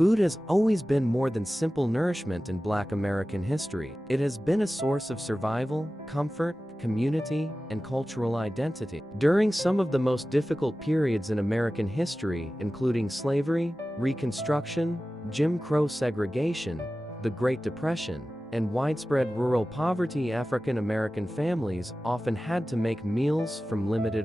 Food has always been more than simple nourishment in Black American history. It has been a source of survival, comfort, community, and cultural identity. During some of the most difficult periods in American history, including slavery, Reconstruction, Jim Crow segregation, the Great Depression, and widespread rural poverty, African American families often had to make meals from limited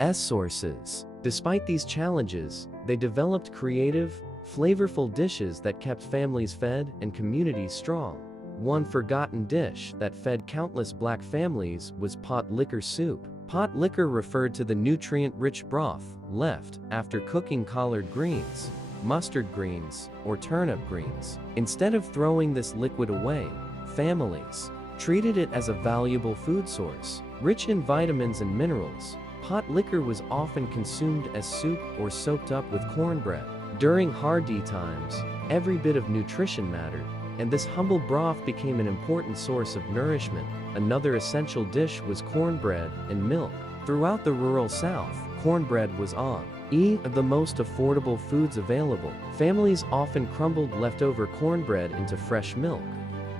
resources. Despite these challenges, they developed creative, flavorful dishes that kept families fed and communities strong. One forgotten dish that fed countless Black families was pot likker soup. Pot likker referred to the nutrient-rich broth left after cooking collard greens, mustard greens, or turnip greens. Instead of throwing this liquid away, families treated it as a valuable food source. Rich in vitamins and minerals, pot likker was often consumed as soup or soaked up with cornbread. During hardy times, every bit of nutrition mattered, and this humble broth became an important source of nourishment. Another essential dish was cornbread and milk. Throughout the rural South, cornbread was one of the most affordable foods available. Families often crumbled leftover cornbread into fresh milk,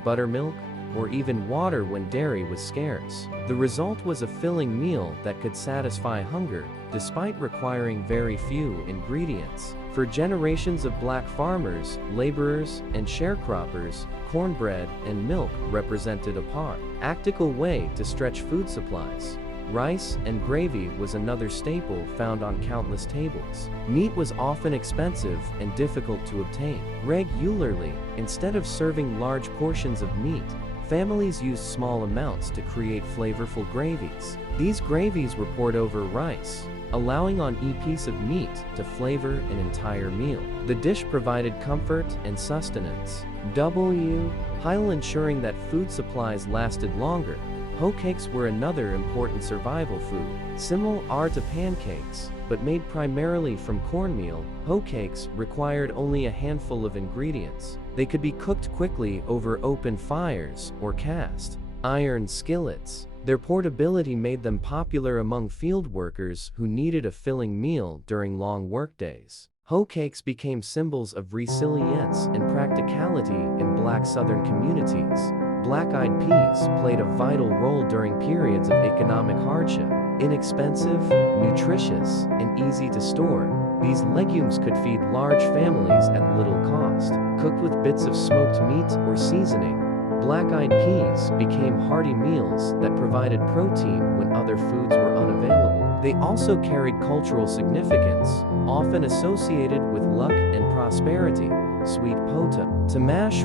buttermilk, or even water when dairy was scarce. The result was a filling meal that could satisfy hunger, despite requiring very few ingredients. For generations of Black farmers, laborers, and sharecroppers, cornbread and milk represented a practical way to stretch food supplies. Rice and gravy was another staple found on countless tables. Meat was often expensive and difficult to obtain. Regularly, instead of serving large portions of meat, families used small amounts to create flavorful gravies. These gravies were poured over rice, allowing each piece of meat to flavor an entire meal. The dish provided comfort and sustenance, while ensuring that food supplies lasted longer. Hoecakes were another important survival food. Similar to pancakes, but made primarily from cornmeal, hoecakes required only a handful of ingredients. They could be cooked quickly over open fires or cast iron skillets. Their portability made them popular among field workers who needed a filling meal during long workdays. Hoecakes became symbols of resilience and practicality in Black Southern communities. Black-eyed peas played a vital role during periods of economic hardship. Inexpensive, nutritious, and easy to store, these legumes could feed large families at little cost. Cooked with bits of smoked meat or seasoning, black-eyed peas became hearty meals that provided protein when other foods were unavailable. They also carried cultural significance, often associated with luck and prosperity. Sweet potato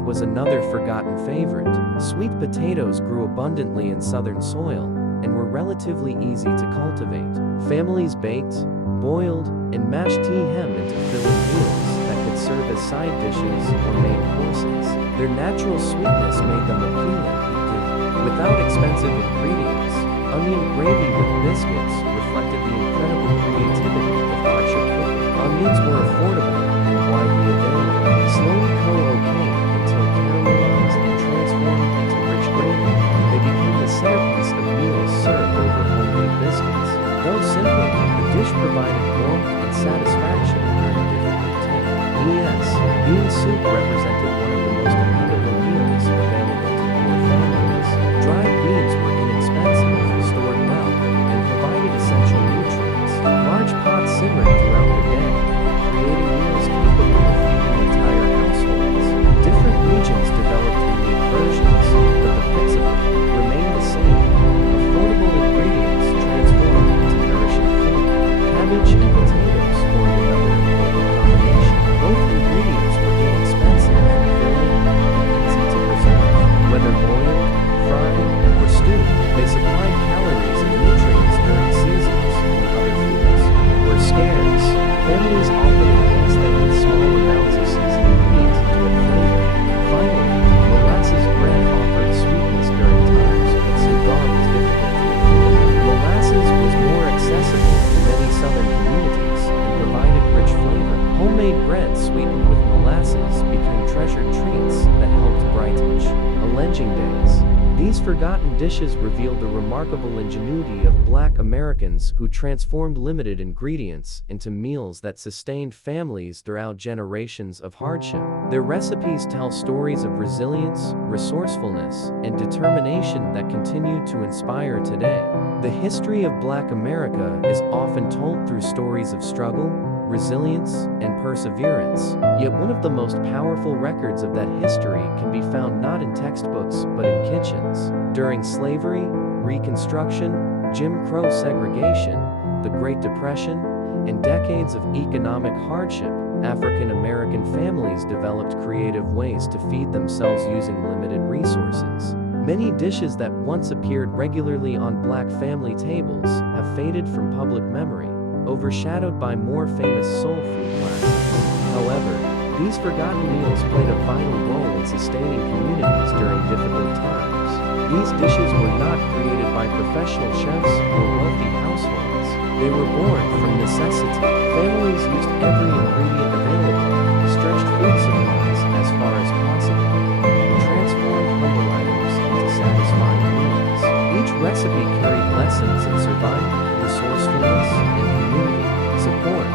was another forgotten favorite. Sweet potatoes grew abundantly in southern soil and were relatively easy to cultivate. Families baked, boiled, and mashed them into filling meals that could serve as side dishes or main courses. Their natural sweetness made them appealing. Without expensive ingredients, onion gravy with biscuits reflected the incredible creativity of hardship cooking. Onions were affordable and widely available. Slowly co-ocane until caramelized and transformed into rich gravy, they became the centerpiece of meals served over homemade biscuits. Though simple, the dish provided warmth and satisfaction during difficult times. Bean soup represented one of the most dependable meals available to poor families. Dried beans were inexpensive, stored well, and provided essential nutrients. Large pots simmered throughout the day, creating meals capable of feeding entire households. Different regions developed unique versions, but the principle remained the same. Affordable ingredients transformed into nourishing food. Cabbage and potatoes formed another important combination. Both ingredients were inexpensive, filling, and easy to preserve. Whether boiled, fried, or stewed, they supplied calories and nutrients during seasons when other foods were scarce. Families often enhanced them with small amounts of seasoned meat to add flavor. Finally, molasses bread offered sweetness during times when sugar was difficult to afford. Molasses was more accessible to many southern communities and provided rich flavor. Homemade bread sweetened with molasses became treasured treats that helped brighten challenging days. These forgotten dishes reveal the remarkable ingenuity of Black Americans who transformed limited ingredients into meals that sustained families throughout generations of hardship. Their recipes tell stories of resilience, resourcefulness, and determination that continue to inspire today. The history of Black America is often told through stories of struggle, resilience, and perseverance. Yet one of the most powerful records of that history can be found not in textbooks but in kitchens. During slavery, Reconstruction, Jim Crow segregation, the Great Depression, and decades of economic hardship, African American families developed creative ways to feed themselves using limited resources. Many dishes that once appeared regularly on Black family tables have faded from public memory, overshadowed by more famous soul food classics. However, these forgotten meals played a vital role in sustaining communities during difficult times. These dishes were not created by professional chefs or wealthy households. They were born from necessity. Families used every ingredient available, stretched food supplies as far as possible, and transformed humble items into satisfying meals. Each recipe carried lessons in survival, resourcefulness, and community support.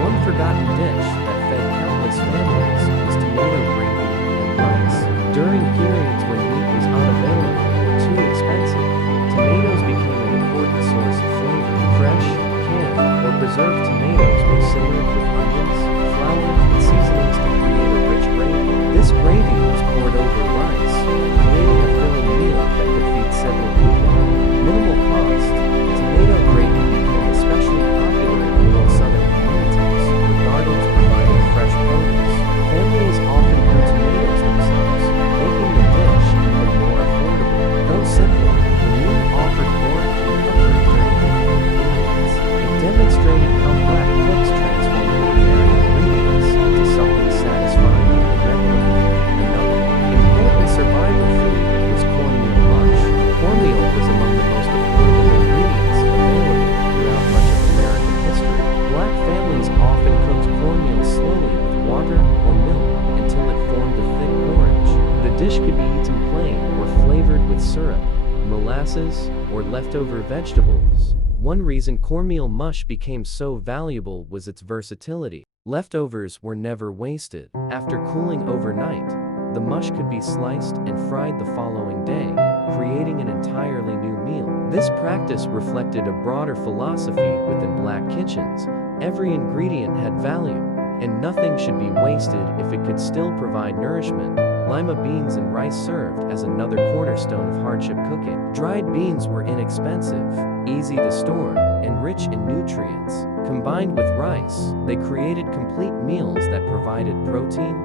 One forgotten dish that fed countless families was tomato gravy and rice. During periods when meat was unavailable or too expensive, tomatoes became an important source of flavor. Fresh, canned, or preserved tomatoes were simmered with onions, flour, and seasonings to create a rich gravy. This gravy was poured over rice, creating a filling meal that could feed several people. Minimal cost, tomato gravy became especially popular in rural southern communities, where gardens provided fresh produce. Families often grew tomatoes themselves, making the dish even more affordable. Though simple, the meal offered warmth and comfort during difficult periods. It demonstrated how Black cooks transformed ordinary ingredients into something satisfying and memorable. Another important survival food was cornmeal mush. Cornmeal was among the most affordable ingredients available throughout much of American history. Black families often cooked cornmeal slowly with water or milk until it formed a thick porridge. The dish could be eaten plain or flavored with syrup, molasses, or leftover vegetables. One reason cornmeal mush became so valuable was its versatility. Leftovers were never wasted. After cooling overnight, the mush could be sliced and fried the following day, creating an entirely new meal. This practice reflected a broader philosophy within Black kitchens. Every ingredient had value, and nothing should be wasted if it could still provide nourishment. Lima beans and rice served as another cornerstone of hardship cooking. Dried beans were inexpensive, easy to store, and rich in nutrients. Combined with rice, they created complete meals that provided protein,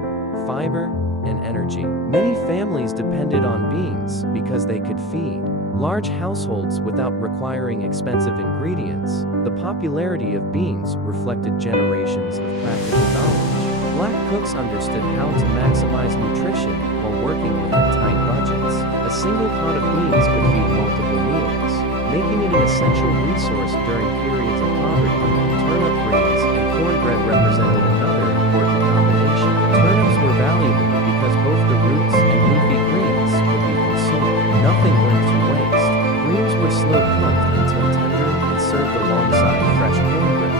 fiber, and energy. Many families depended on beans because they could feed large households without requiring expensive ingredients. The popularity of beans reflected generations of practical knowledge. Black cooks understood how to maximize nutrition while working within tight budgets. A single pot of beans could feed multiple meals, making it an essential resource during periods of poverty. Turnip greens and cornbread represented another important combination. Turnips were valuable because both the roots and leafy greens could be consumed. Nothing went to waste. Greens were slow cooked until tender and served alongside fresh cornbread.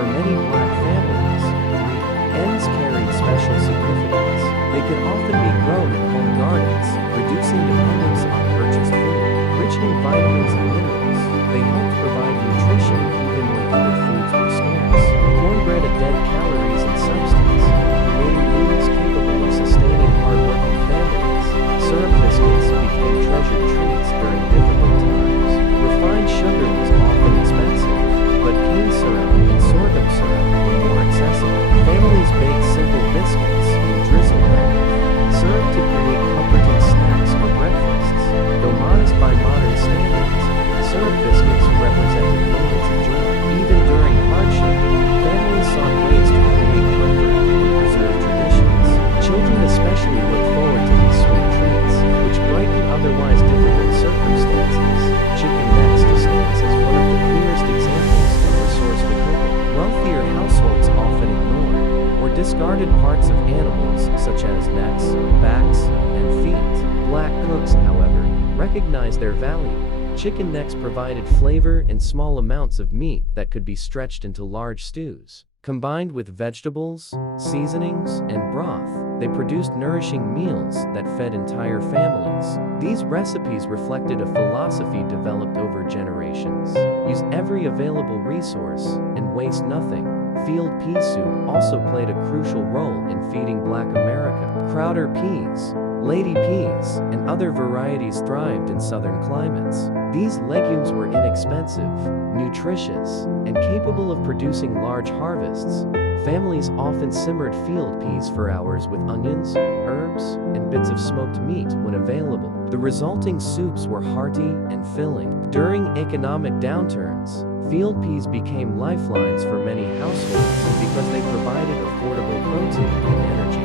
For many Black families, green ends carried special significance. They could often be grown in home gardens, reducing dependence on purchased food. Rich in vitamins and minerals, they helped provide nutrition even when other foods were scarce. Cornbread added calories and substance, creating meals capable of sustaining hard-working families. Syrup biscuits became treasured treats during difficult times. Refined sugar was often expensive, but cane syrup and sorghum syrup were more accessible. Families baked simple biscuits and drizzled them with syrup to create comforting snacks for breakfasts. Though modest by modern standards, syrup biscuits represented moments of joy. Even during hardship, families sought ways to create comfort and preserve traditions. Children especially looked forward to these sweet treats, which brighten otherwise difficult circumstances. Chicken next stands as one of the clearest examples of resourceful cooking. Wealthier households often ignored or discarded parts of animals such as necks, backs, and feet. Black cooks, however, recognized their value. Chicken necks provided flavor and small amounts of meat that could be stretched into large stews. Combined with vegetables, seasonings, and broth, they produced nourishing meals that fed entire families. These recipes reflected a philosophy developed over generations. Use every available resource and waste nothing. Field pea soup also played a crucial role in feeding Black America. Crowder peas, lady peas, and other varieties thrived in southern climates. These legumes were inexpensive, nutritious, and capable of producing large harvests. Families often simmered field peas for hours with onions, herbs, and bits of smoked meat when available. The resulting soups were hearty and filling. During economic downturns, field peas became lifelines for many households because they provided affordable protein and energy.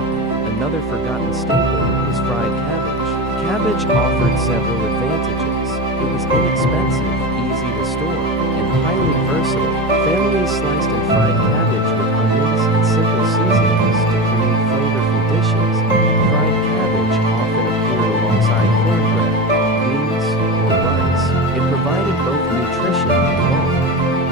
Another forgotten staple was fried cabbage. Cabbage offered several advantages. It was inexpensive, easy to store, and highly versatile. Families sliced and fried cabbage with onions and simple seasonings to create flavorful dishes. Fried cabbage often appeared alongside cornbread, beans, or rice. It provided both nutrition and bulk,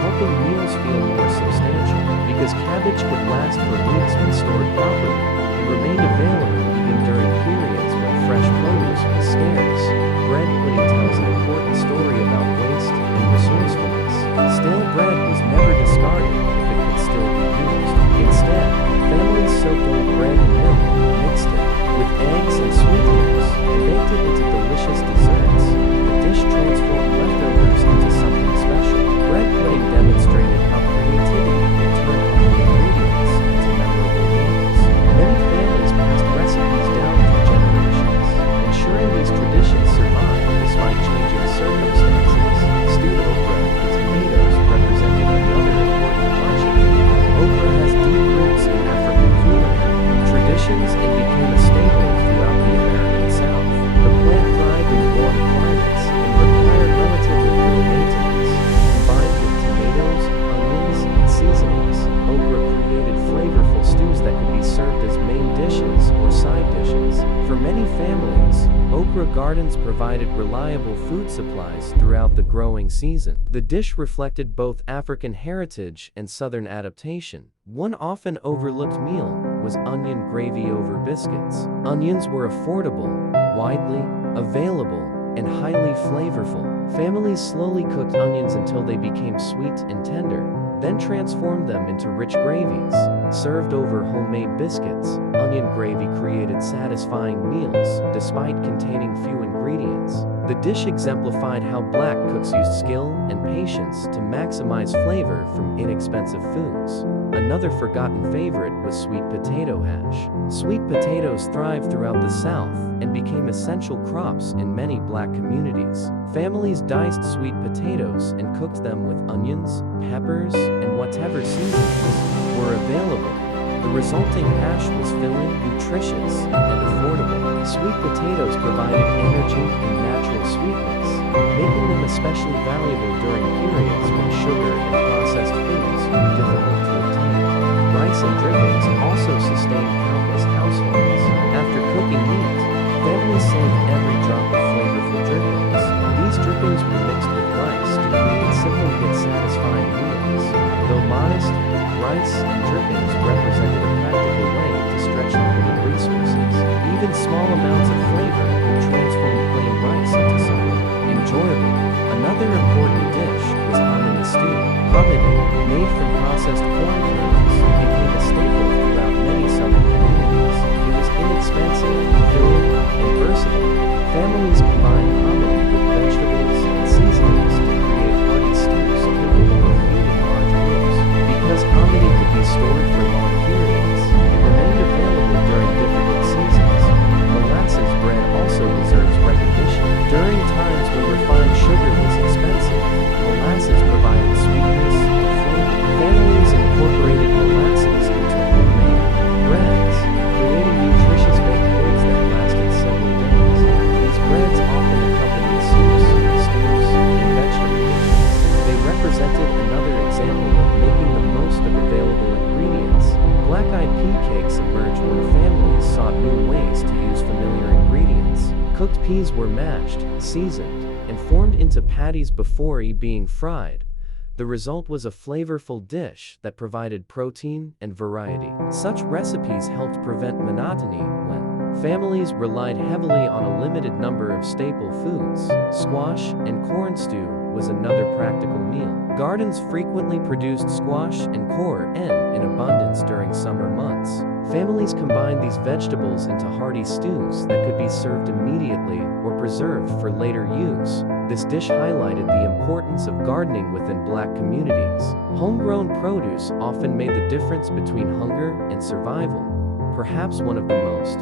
helping meals feel more substantial. Because cabbage could last for weeks when stored properly, it remained available even during periods when fresh produce was scarce. Bread pudding tells an important story about waste and resourcefulness. Stale bread was never discarded if it could still be used. Instead, families soaked old bread in milk, mixed it with eggs and sweeteners, and baked it into delicious desserts. The dish transformed leftovers into something special. Bread pudding demonstrated how creativity can turn humble ingredients into memorable meals. Many families passed recipes down through generations, ensuring these traditions survive despite changing circumstances. Stewed okra and tomatoes represented another important hardship. Okra has deep roots in African culinary traditions and became a staple throughout the American South. The plant thrived in warm climates and required relatively little maintenance. Combined with tomatoes, onions, and seasonings, okra created flavorful stews that could be served as main dishes or side dishes. For many families, okra gardens provided reliable food supplies throughout the growing season. The dish reflected both African heritage and Southern adaptation. One often overlooked meal was onion gravy over biscuits. Onions were affordable, widely available, and highly flavorful. Families slowly cooked onions until they became sweet and tender, then transformed them into rich gravies. Served over homemade biscuits, onion gravy created satisfying meals despite containing few ingredients. The dish exemplified how Black cooks used skill and patience to maximize flavor from inexpensive foods. Another forgotten favorite was sweet potato hash. Sweet potatoes thrived throughout the South and became essential crops in many Black communities. Families diced sweet potatoes and cooked them with onions, peppers, and whatever seasonings were available. The resulting hash was filling, nutritious, and affordable. Sweet potatoes provided energy and natural sweetness, making them especially valuable during periods when sugar and processed foods were difficult to obtain. Rice and drippings also sustained countless households. After cooking meat, families saved every drop of flavorful drippings. These drippings were mixed with rice to create simple yet satisfying meals. Though modest, rice and drippings represented a practical way to stretch limited resources. Even small amounts of flavor could transform plain rice into something enjoyable. Another important dish was hominy stew. Hominy, made from processed corn kernels, became a staple throughout many southern communities. It was inexpensive, filling, and versatile. Families combined hominy with vegetables and seasonings to create hearty stews capable of feeding large groups. Because hominy could be stored for long periods, it remained available during difficult seasons. Molasses bread also deserves recognition. During times when refined sugar was expensive, molasses provided sweetness and flavor. Families incorporated molasses Cooked peas were mashed, seasoned, and formed into patties before being fried. The result was a flavorful dish that provided protein and variety. Such recipes helped prevent monotony when families relied heavily on a limited number of staple foods. Squash and corn stew was another practical meal. Gardens frequently produced squash and corn in abundance during summer months. Families combined these vegetables into hearty stews that could be served immediately or preserved for later use. This dish highlighted the importance of gardening within Black communities. Homegrown produce often made the difference between hunger and survival. Perhaps one of the most